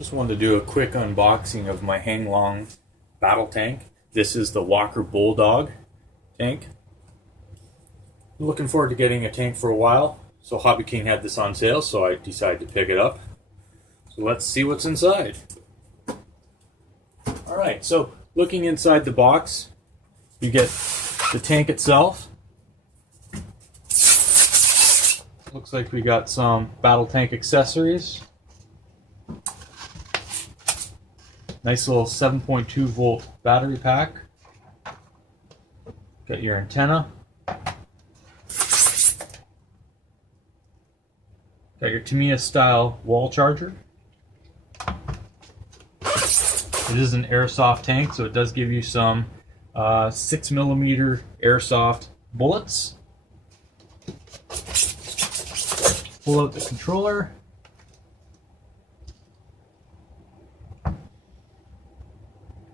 Just wanted to do a quick unboxing of my Heng battle tank. This is the Walker Bulldog tank. I'm looking forward to getting a tank for a while. So Hobby King had this on sale, so I decided to pick it up. So let's see what's inside. Alright, so looking inside the box, you get the tank itself. Looks like we got some battle tank accessories. Nice little 7.2 volt battery pack. Got your antenna. Got your Tamiya style wall charger. It is an airsoft tank, so it does give you some 6mm airsoft bullets. Pull out the controller.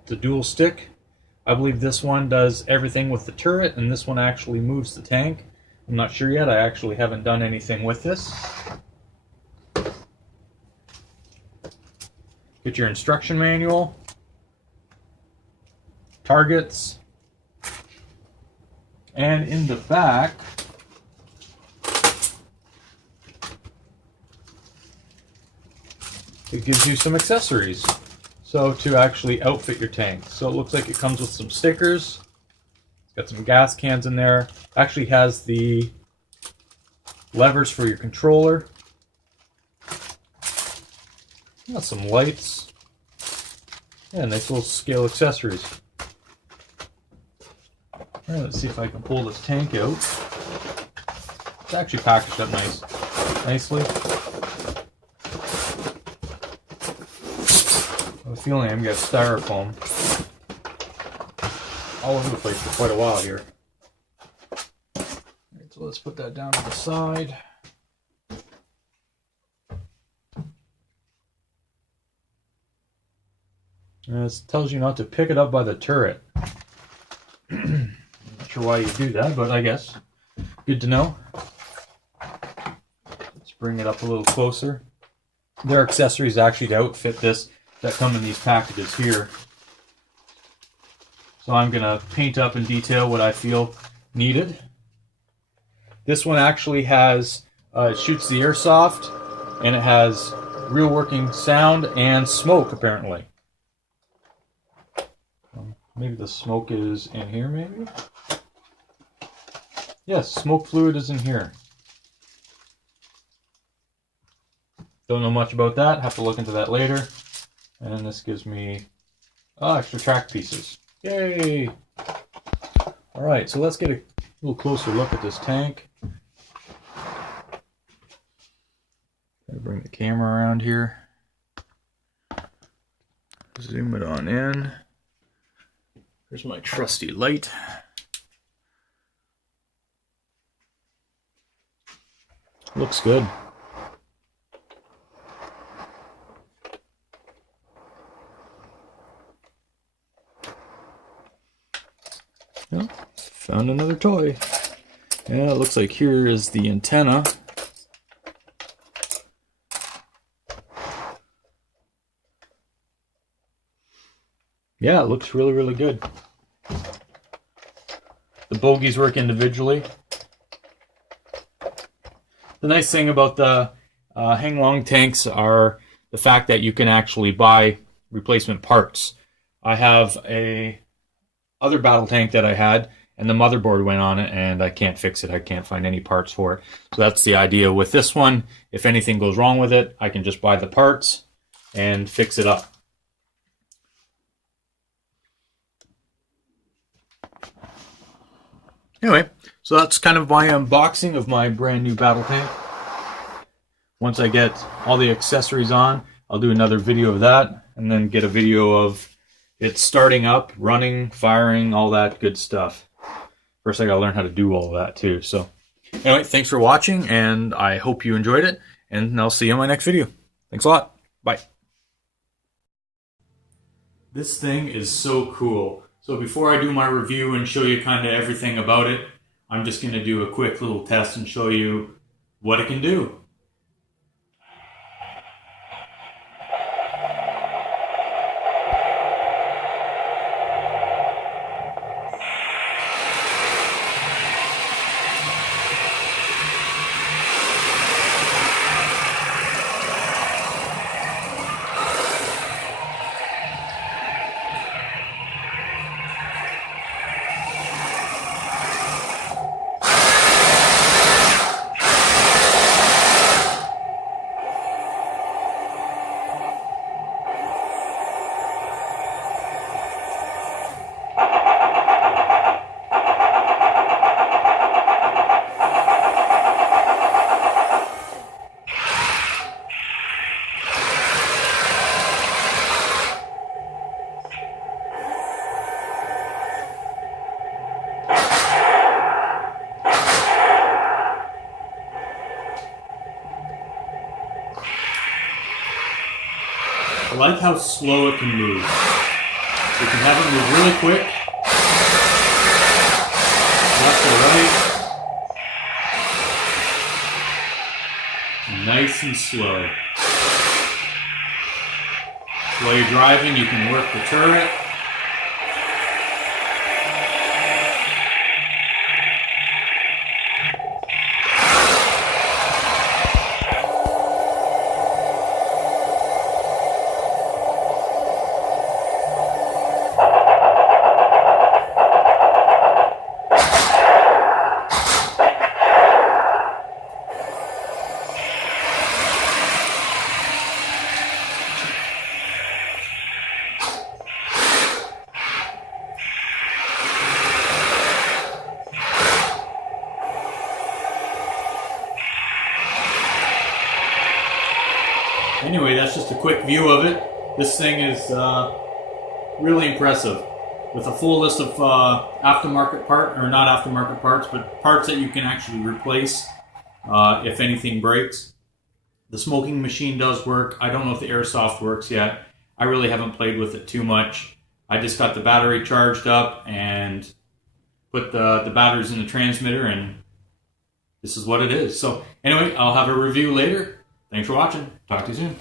The dual stick. I believe this one does everything with the turret, and this one actually moves the tank. I'm not sure yet. I actually haven't done anything with this. Get your instruction manual, targets, and in the back, it gives you some accessories. So to actually outfit your tank. So it looks like it comes with some stickers. It's got some gas cans in there. Actually has the levers for your controller. Got some lights. Yeah, nice little scale accessories. Alright, let's see if I can pull this tank out. It's actually packaged up nicely. I have a feeling I'm going to have styrofoam all over the place for quite a while here. Alright, so let's put that down to the side. And it tells you not to pick it up by the turret. I'm not sure why you do that, but I guess good to know. Let's bring it up a little closer. There are accessories actually to outfit this that come in these packages here. So I'm going to paint up and detail what I feel needed. This one actually has, it shoots the airsoft, and it has real working sound and smoke apparently. Maybe the smoke is in here, maybe? Yes, smoke fluid is in here. Don't know much about that, have to look into that later. And this gives me extra track pieces. Yay! Alright, so let's get a little closer look at this tank. Bring the camera around here. Zoom it on in. Here's my trusty light. Looks good. Well, found another toy. Yeah, it looks like here is the antenna. Yeah, it looks really, really good. The bogies work individually. The nice thing about the Heng tanks are the fact that you can actually buy replacement parts. I have a other battle tank that I had, and the motherboard went on it, and I can't fix it. I can't find any parts for it. So that's the idea with this one. If anything goes wrong with it, I can just buy the parts and fix it up. Anyway, so that's kind of my unboxing of my brand new battle tank. Once I get all the accessories on, I'll do another video of that, and then get a video of it starting up, running, firing, all that good stuff. First I gotta learn how to do all of that too. So anyway, thanks for watching, and I hope you enjoyed it, and I'll see you in my next video. Thanks a lot. Bye. This thing is so cool. So before I do my review and show you kind of everything about it, I'm just going to do a quick little test and show you what it can do. I like how slow it can move. You can have it move really quick, left or right, nice and slow. While you're driving, you can work the turret. Anyway, that's just a quick view of it. This thing is really impressive. With a full list of aftermarket parts, or not aftermarket parts, but parts that you can actually replace if anything breaks. The smoking machine does work. I don't know if the airsoft works yet. I really haven't played with it too much. I just got the battery charged up and put the batteries in the transmitter, and this is what it is. So anyway, I'll have a review later. Thanks for watching. Talk to you soon.